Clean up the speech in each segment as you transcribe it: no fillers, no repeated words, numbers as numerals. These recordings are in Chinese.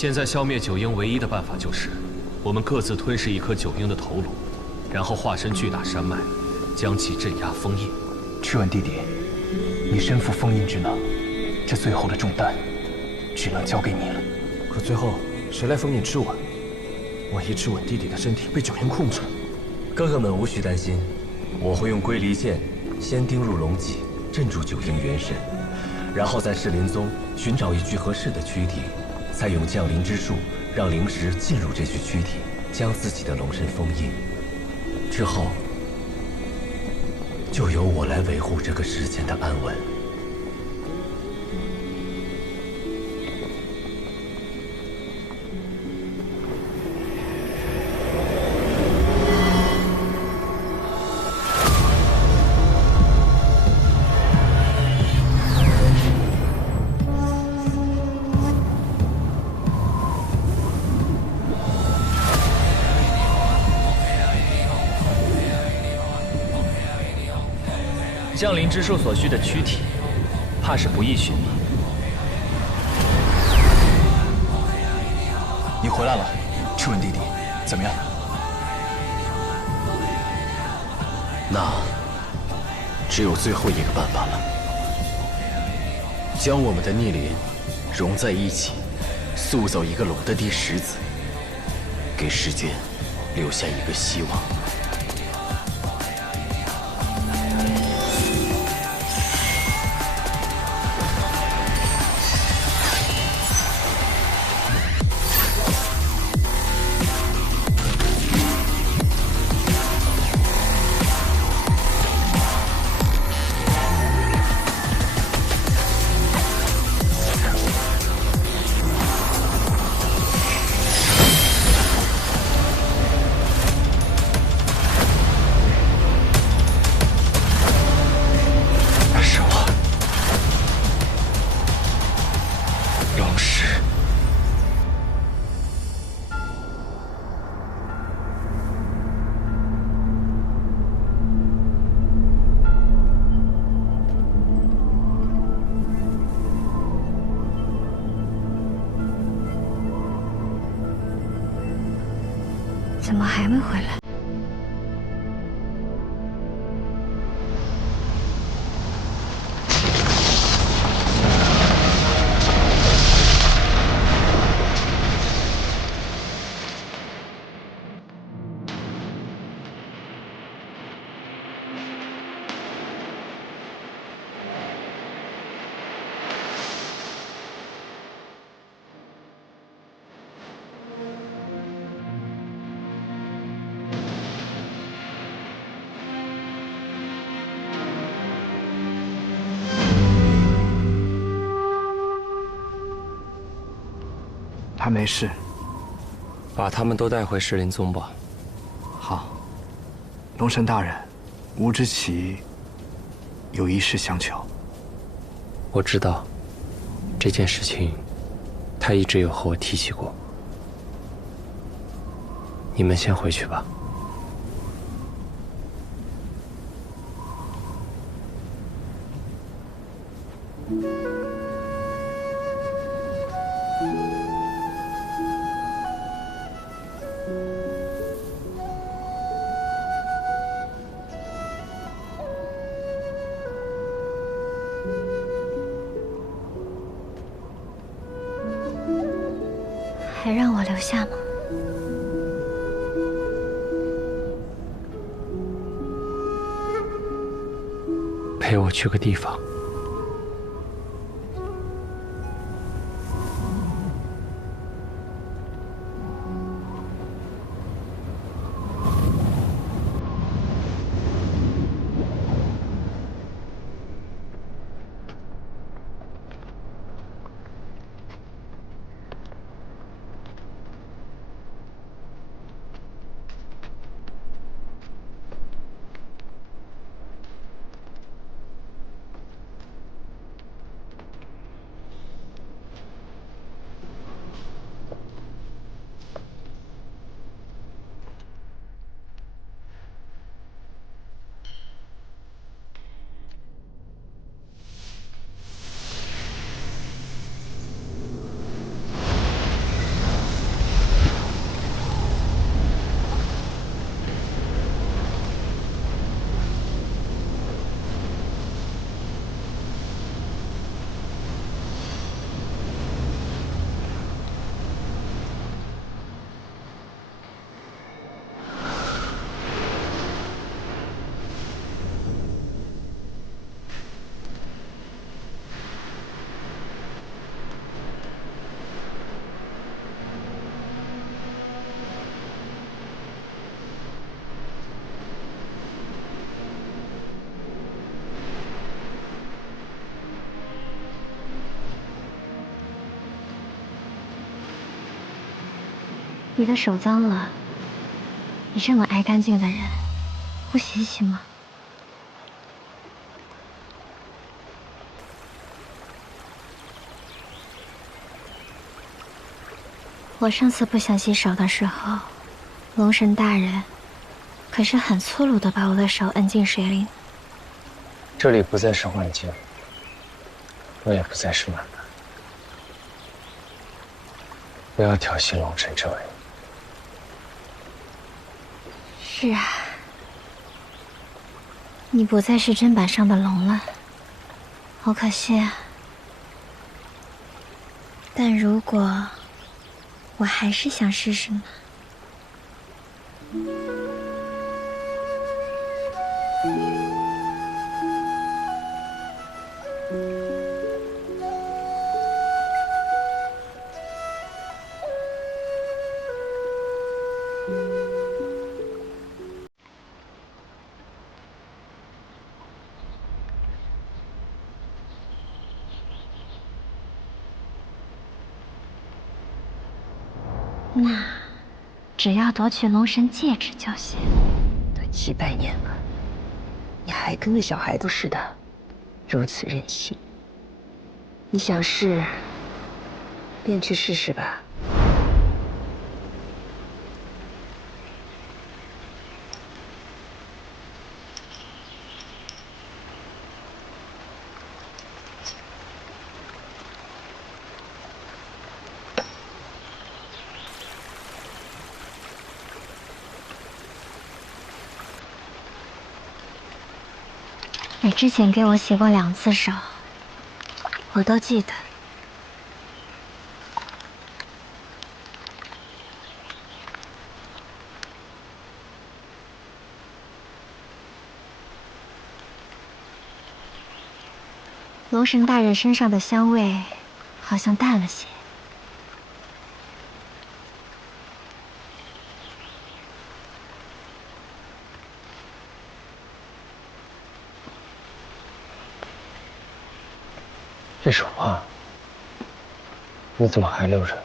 现在消灭九婴唯一的办法就是，我们各自吞噬一颗九婴的头颅，然后化身巨大山脉，将其镇压封印。赤吻弟弟，你身负封印之能，这最后的重担，只能交给你了。可最后谁来封印赤吻？万一赤吻弟弟的身体被九婴控制，哥哥们无需担心，我会用龟离剑先钉入龙脊，镇住九婴元神，然后在噬灵宗寻找一具合适的躯体。 再用降临之术，让灵石进入这具躯体，将自己的龙身封印。之后，就由我来维护这个世间的安稳。降临之术所需的躯体，怕是不易寻觅。你回来了，赤吻弟弟，怎么样？那只有最后一个办法了，将我们的逆鳞融在一起，塑造一个龙的第10子，给世间留下一个希望。 怎么还没回来？他没事，把他们都带回噬灵宗吧。好，龙神大人，吾知其有一事相求。我知道，这件事情，他一直有和我提起过。你们先回去吧。 还让我留下吗？陪我去个地方。你的手脏了，你这么爱干净的人，不洗洗吗？我上次不想洗手的时候，龙神大人可是很粗鲁的把我的手摁进水里。这里不再是幻境，我也不再是满满。不要挑衅龙神这位。是啊，你不再是砧板上的龙了，好可惜啊。但如果我还是想试试呢？那只要夺取龙神戒指就行。都几百年了，你还跟个小孩子似的，如此任性。你想试，便去试试吧。你之前给我洗过2次手，我都记得。龙神大人身上的香味好像淡了些。这手帕，你怎么还留着？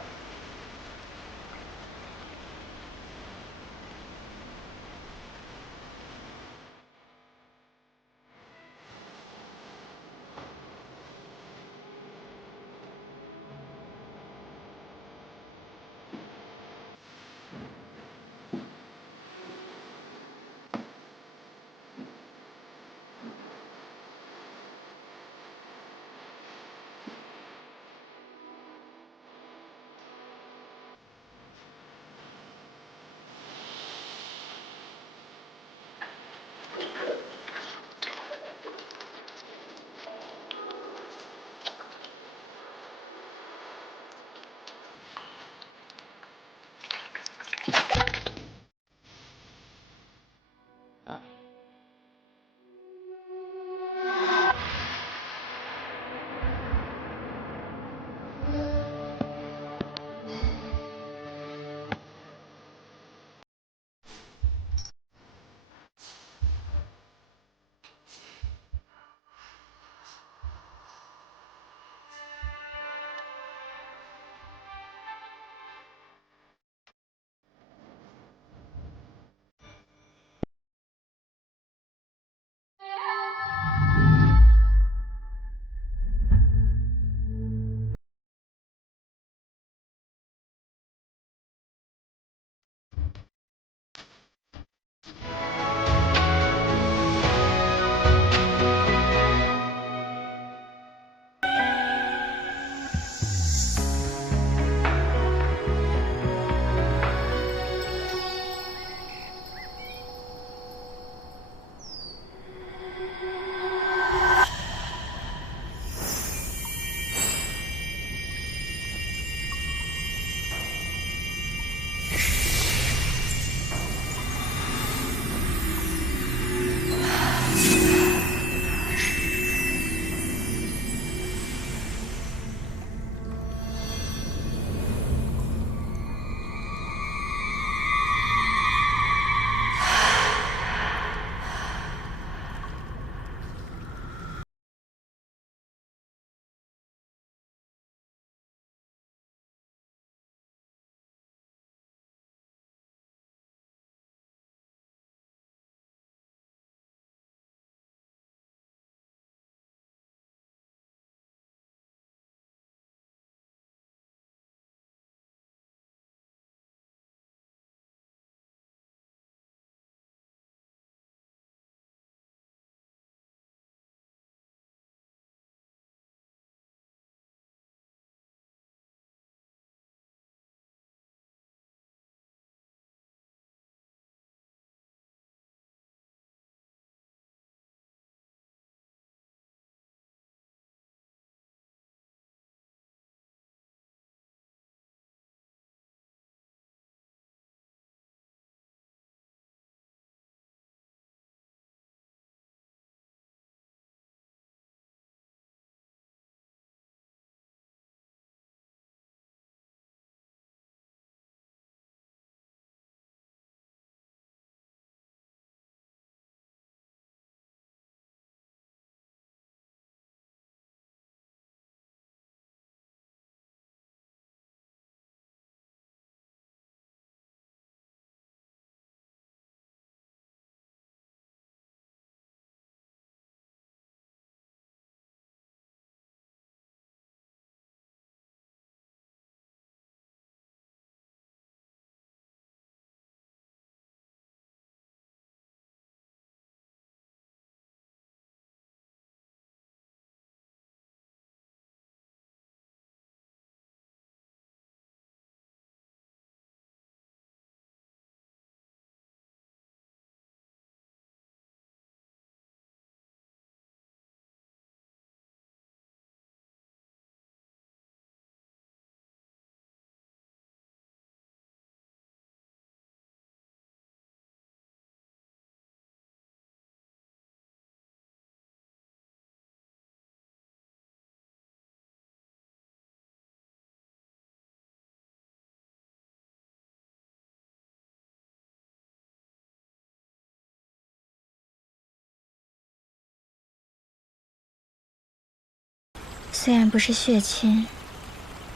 虽然不是血亲，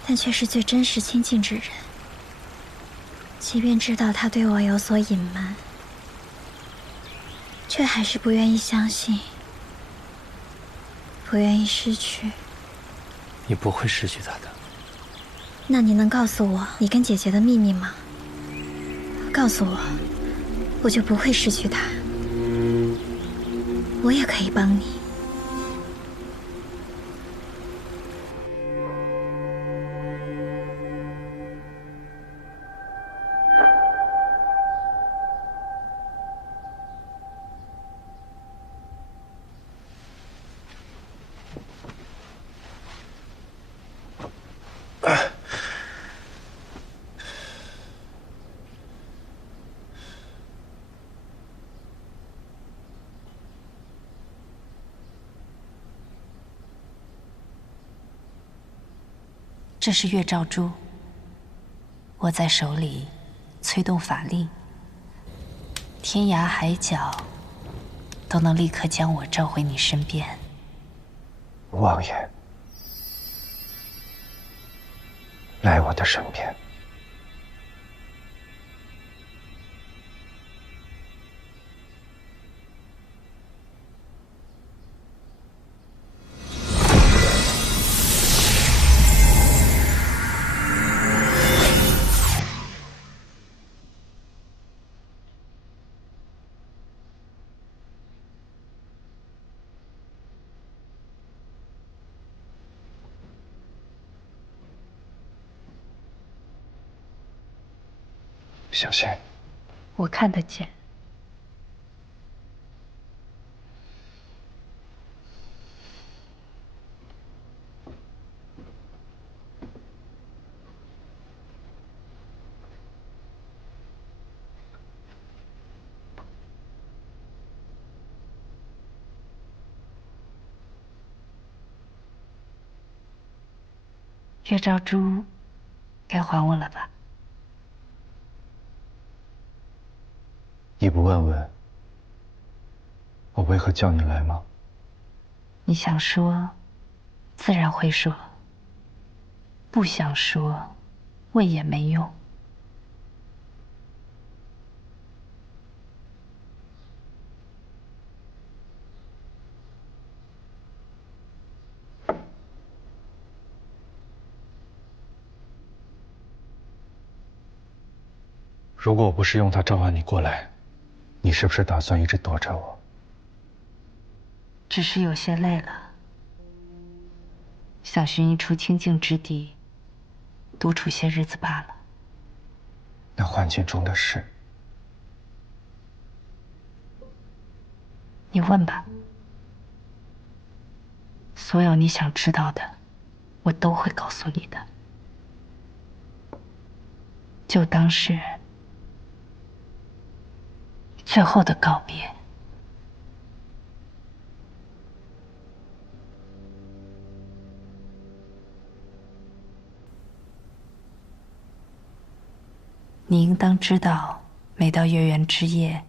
但却是最真实亲近之人。即便知道他对我有所隐瞒，却还是不愿意相信，不愿意失去。你不会失去他的。那你能告诉我你跟姐姐的秘密吗？告诉我，我就不会失去他。我也可以帮你。这是月照珠，握在手里，催动法力，天涯海角都能立刻将我召回你身边。王爷，来我的身边。小仙，我看得见。月照珠，该还我了吧？你不问问，我为何叫你来吗？你想说，自然会说；不想说，问也没用。如果我不是用它召唤你过来，你是不是打算一直躲着我？只是有些累了，想寻一处清静之地，独处些日子罢了。那幻境中的事，你问吧，所有你想知道的，我都会告诉你的。就当是最后的告别。你应当知道，每到月圆之夜，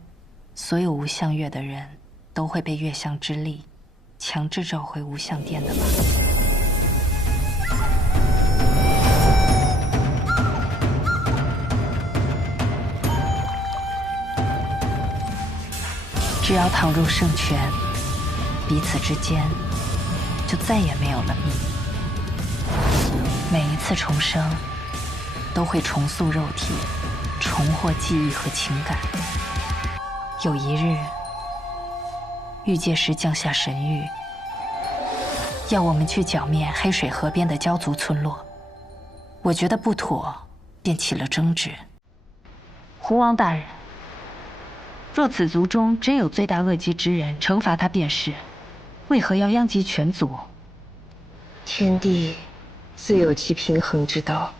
所有无相月的人都会被月相之力强制召回无相殿的吧？只要倘入圣泉，彼此之间就再也没有了秘密。每一次重生，都会重塑肉体，重获记忆和情感。有一日，玉界时降下神谕，要我们去剿灭黑水河边的蛟族村落。我觉得不妥，便起了争执。胡王大人，若此族中真有罪大恶极之人，惩罚他便是，为何要殃及全族？天地自有其平衡之道，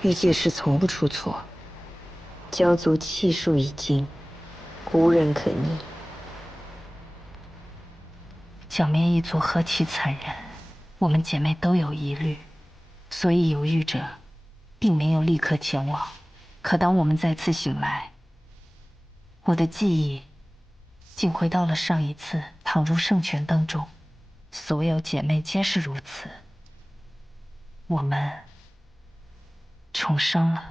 玉界时从不出错。蛟族气数已尽，无人可逆。剿灭一族何其残忍，我们姐妹都有疑虑，所以犹豫着，并没有立刻前往。可当我们再次醒来，我的记忆竟回到了上一次躺入圣泉当中。所有姐妹皆是如此。我们重生了。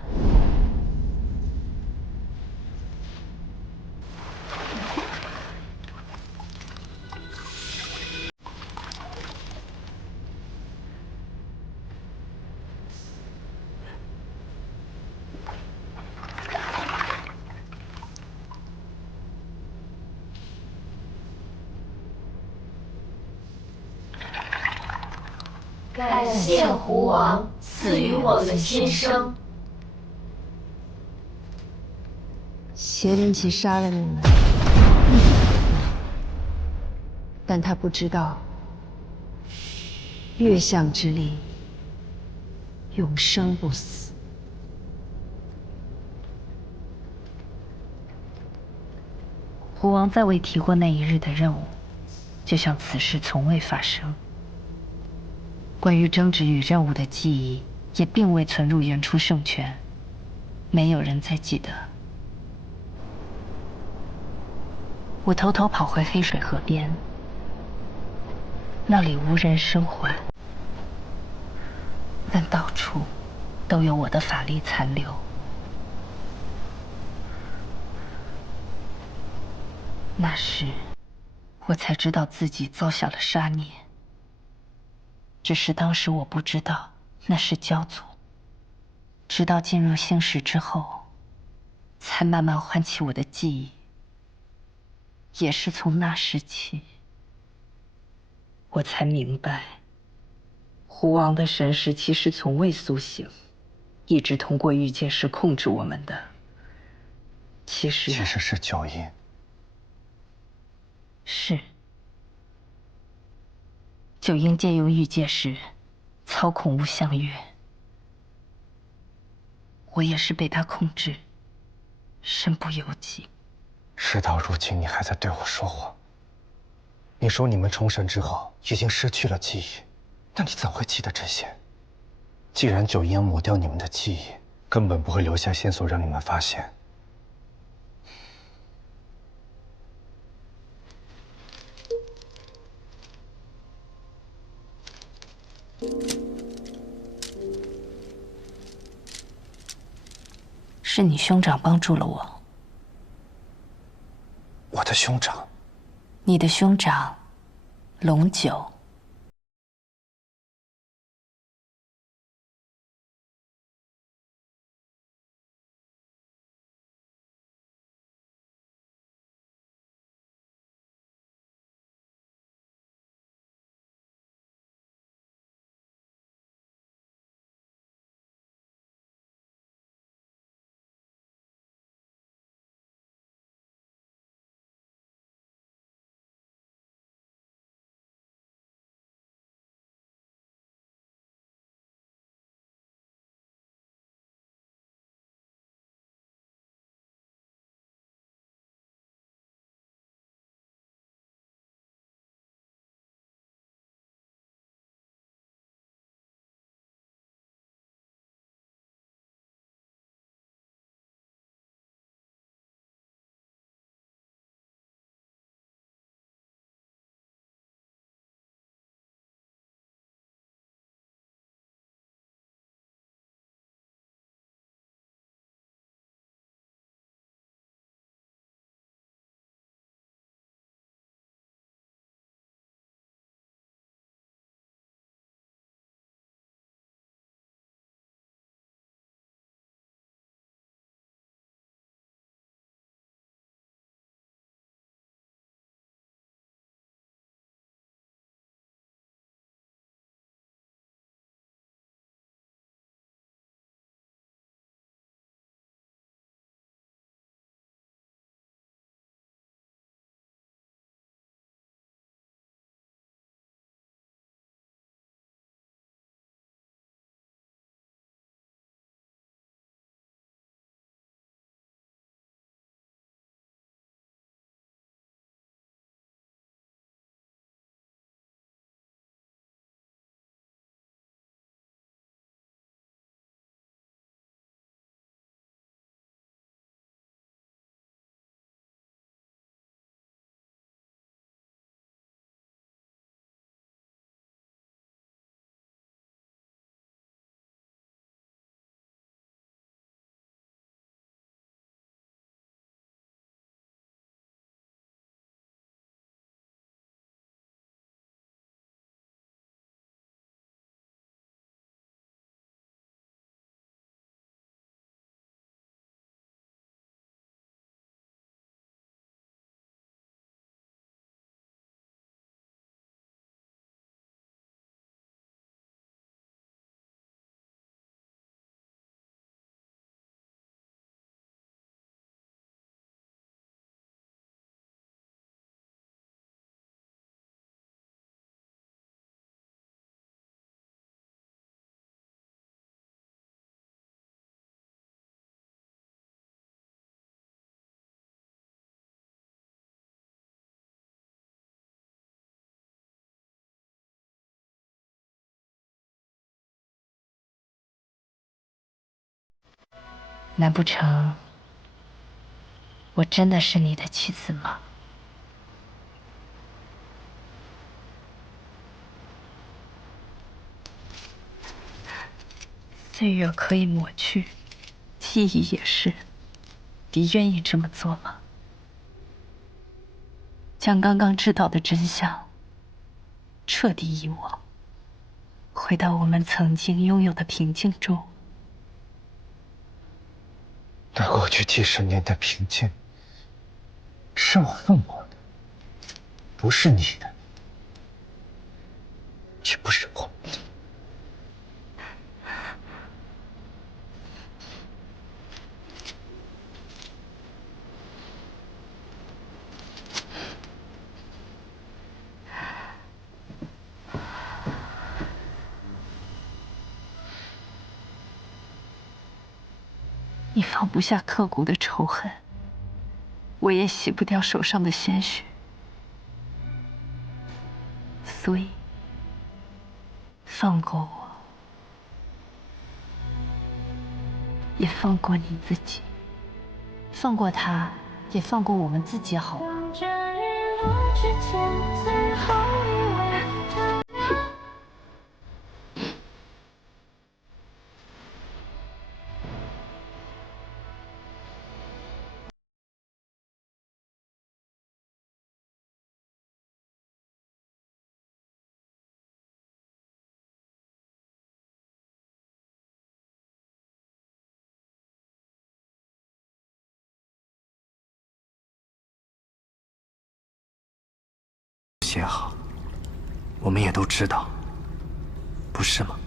感谢狐王赐予我们新生。邪灵旗杀了你们，但他不知道，月相之力永生不死。狐王再未提过那一日的任务，就像此事从未发生。关于争执与任务的记忆也并未存入原初圣泉，没有人再记得。我偷偷跑回黑水河边，那里无人生还，但到处都有我的法力残留。那时，我才知道自己遭下了杀孽。只是当时我不知道那是骄族，直到进入星石之后，才慢慢唤起我的记忆。也是从那时起，我才明白，狐王的神识其实从未苏醒，一直通过御界石控制我们的。其实是九阴。是。九阴借用御界石操控无相月，我也是被他控制，身不由己。事到如今，你还在对我说谎。你说你们重神之后已经失去了记忆，那你怎会记得这些？既然九阴抹掉你们的记忆，根本不会留下线索让你们发现。是你兄长帮助了我。我的兄长？你的兄长，龙九。难不成我真的是你的妻子吗？岁月可以抹去，记忆也是。你愿意这么做吗？将刚刚知道的真相彻底遗忘，回到我们曾经拥有的平静中。那过去几十年的平静，是我凤凰的，不是你的，也不是我的。你放不下刻骨的仇恨，我也洗不掉手上的鲜血，所以放过我，也放过你自己，放过他，也放过我们自己，好吗？写好，我们也都知道，不是吗？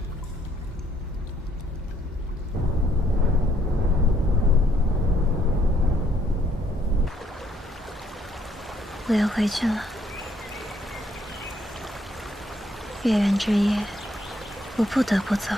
我要回去了。月圆之夜，我不得不走。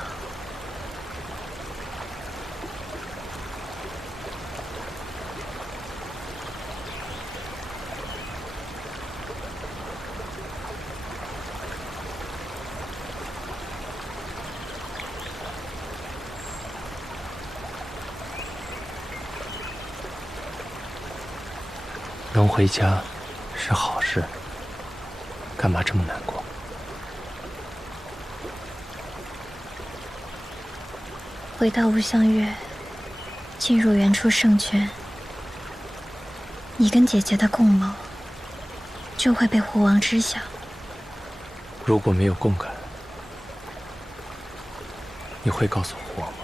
能回家是好事，干嘛这么难过？回到无相月，进入原初圣泉，你跟姐姐的共谋就会被狐王知晓。如果没有共感，你会告诉狐王吗？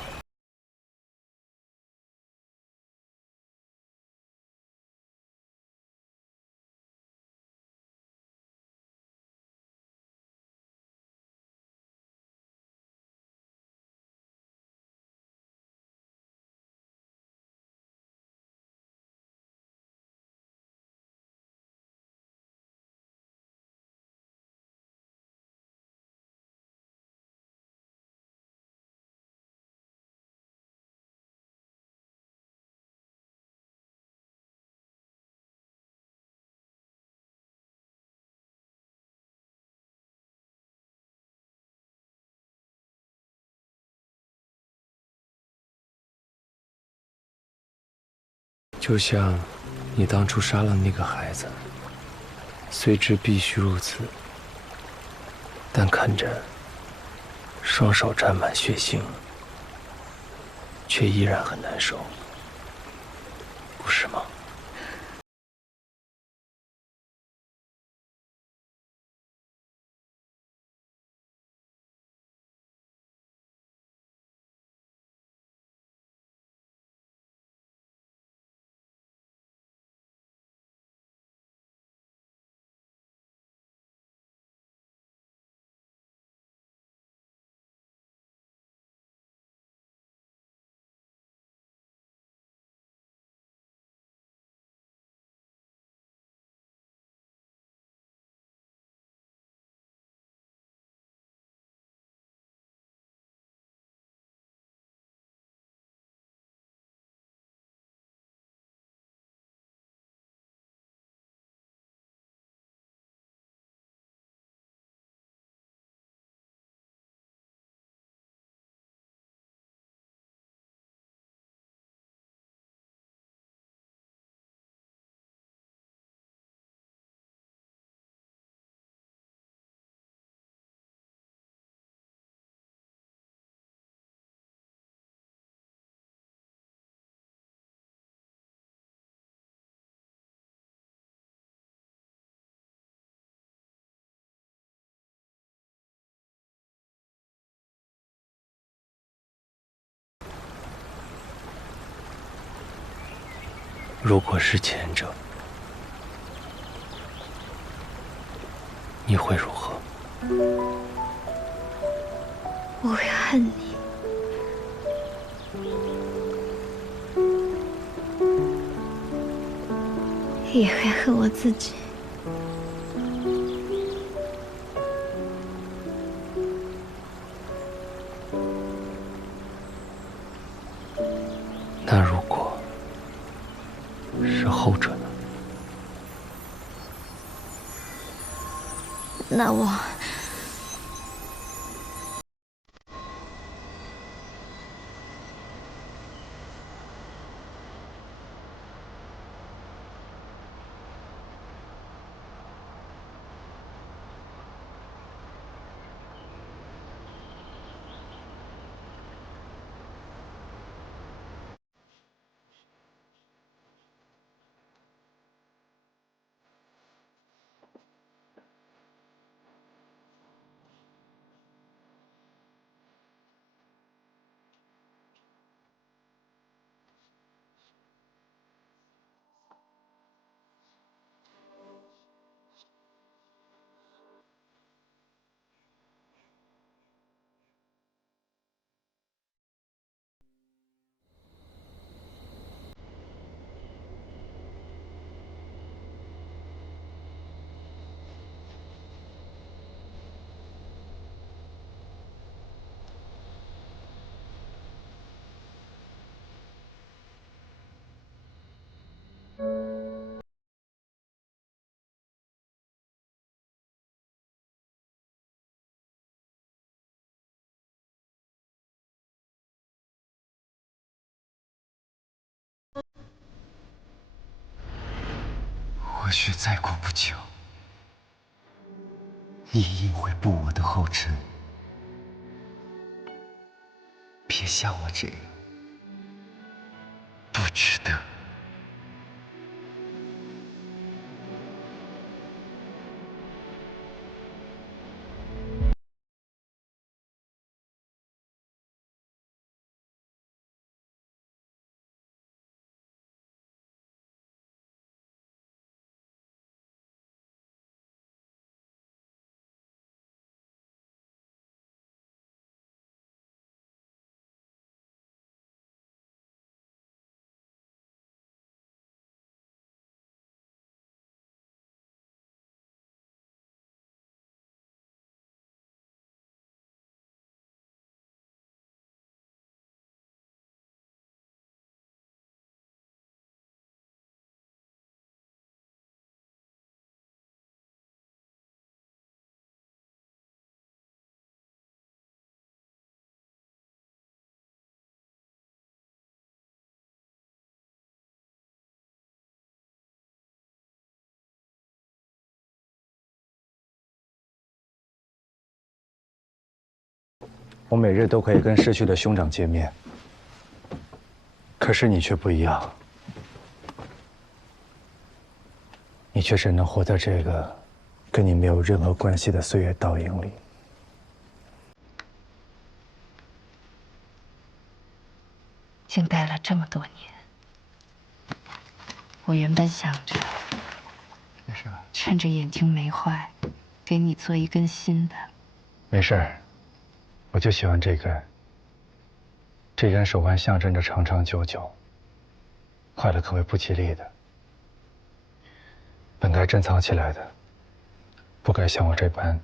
就像你当初杀了那个孩子，虽知必须如此，但看着双手沾满血腥，却依然很难受，不是吗？如果是前者，你会如何？我会恨你，也会恨我自己。那如果是后者呢？那我或许再过不久，你亦会步我的后尘。别像我这样，不值得。我每日都可以跟逝去的兄长见面，可是你却不一样，你却只能活在这个跟你没有任何关系的岁月倒影里。竟待了这么多年，我原本想着，趁着眼睛没坏，给你做一根新的。没事儿。我就喜欢这根，这根手环象征着长长久久，坏了可谓不吉利的，本该珍藏起来的，不该像我这般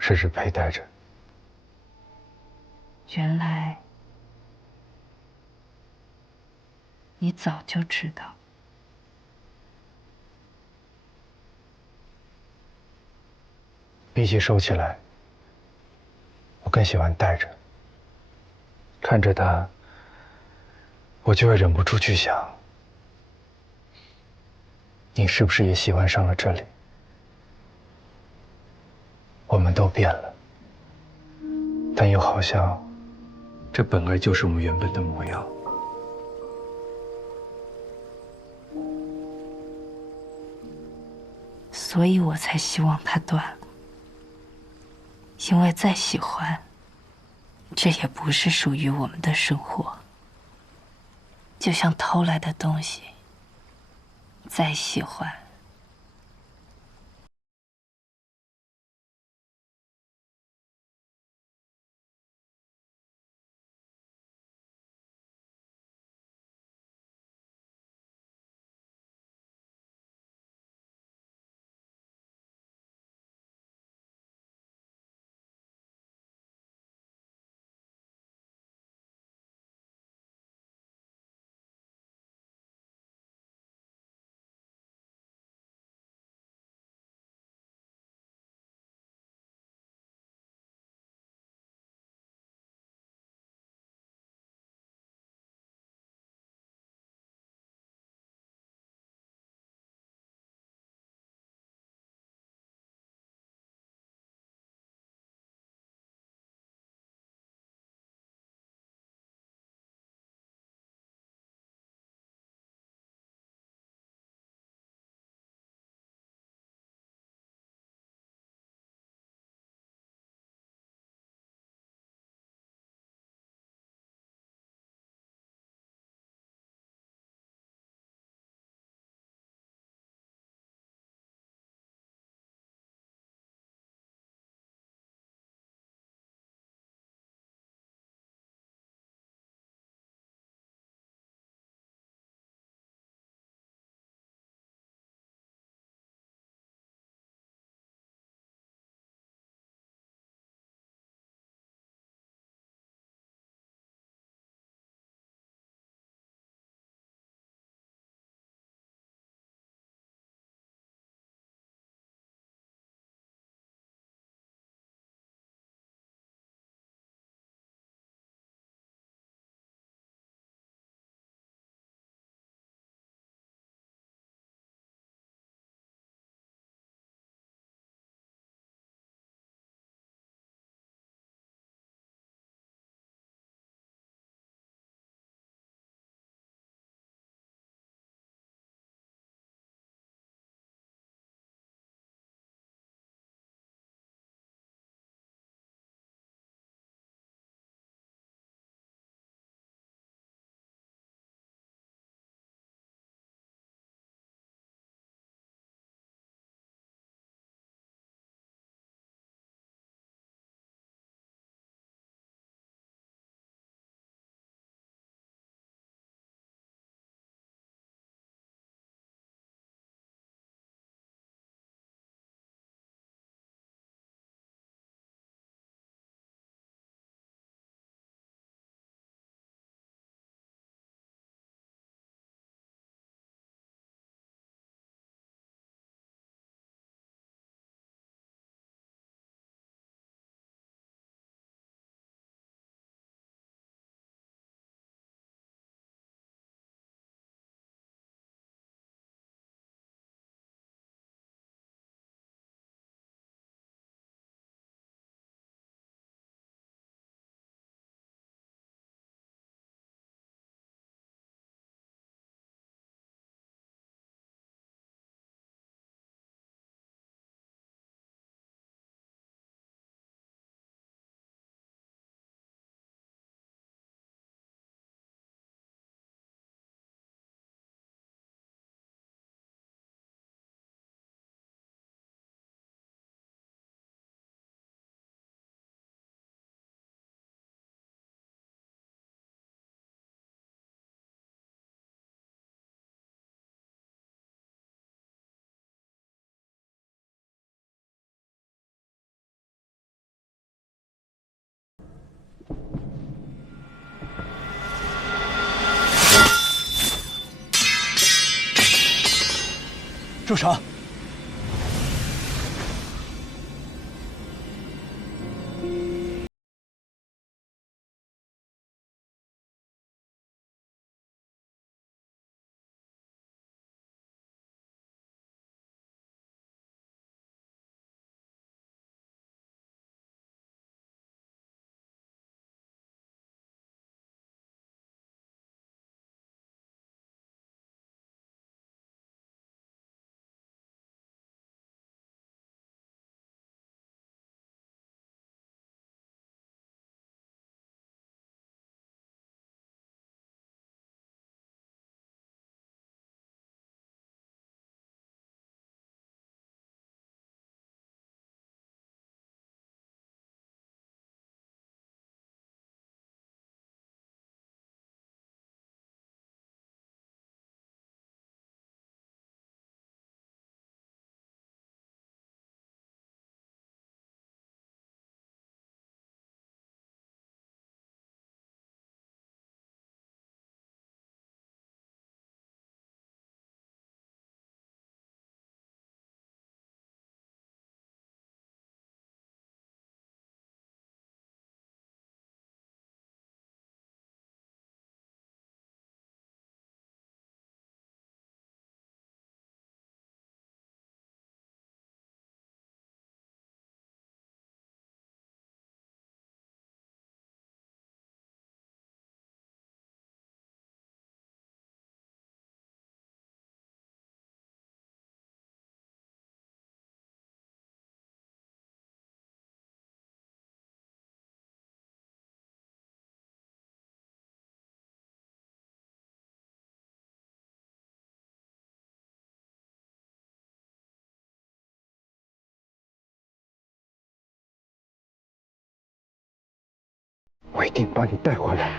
时时佩戴着。原来你早就知道。比起收起来，我更喜欢戴着。看着它，我就会忍不住去想，你是不是也喜欢上了这里？我们都变了，但又好像这本来就是我们原本的模样。所以我才希望它断了，因为再喜欢，这也不是属于我们的生活。就像偷来的东西，再喜欢。住手！一定把你带回来。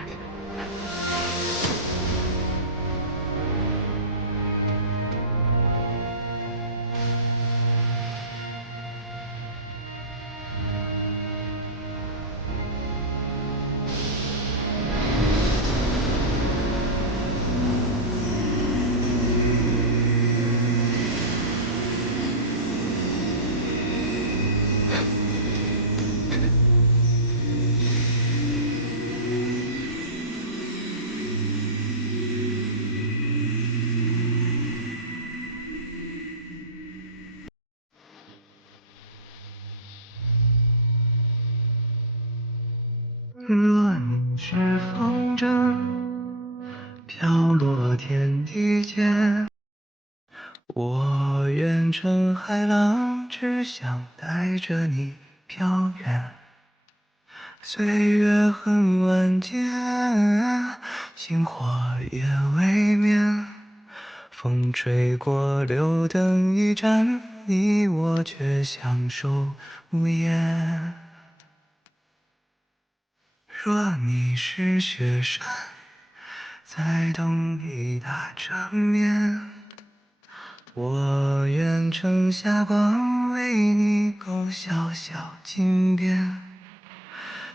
若你是风筝，飘落天地间，我愿乘海浪，只想带着你飘远。岁月很晚间，星火也未眠，风吹过，留灯一盏，你我却相守无言。若你是雪山，在冬里打着眠，我愿乘霞光，为你勾小小金边。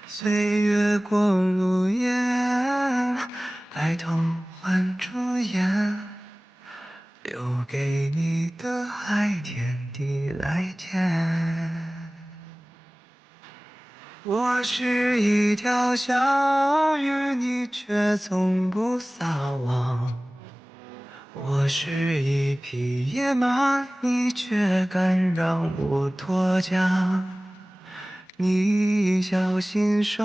岁月过如烟，白头换朱颜，留给你的爱，天地来填。我是一条小鱼，你却从不撒网；我是一匹野马，你却敢让我脱缰。你小心守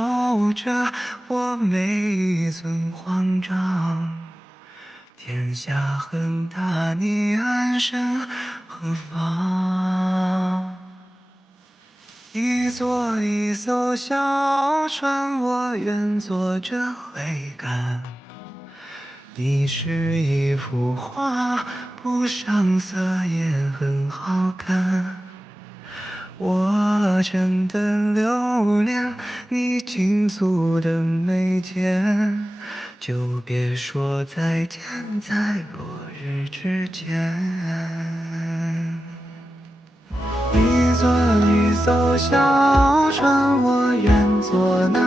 着我每一寸慌张，天下很大，你安身何方？你做一艘小船，我愿做这桅杆。你是一幅画，不上色也很好看。我真的留恋你倾诉的眉间，就别说再见，在落日之间。你做一艘小船，我愿做那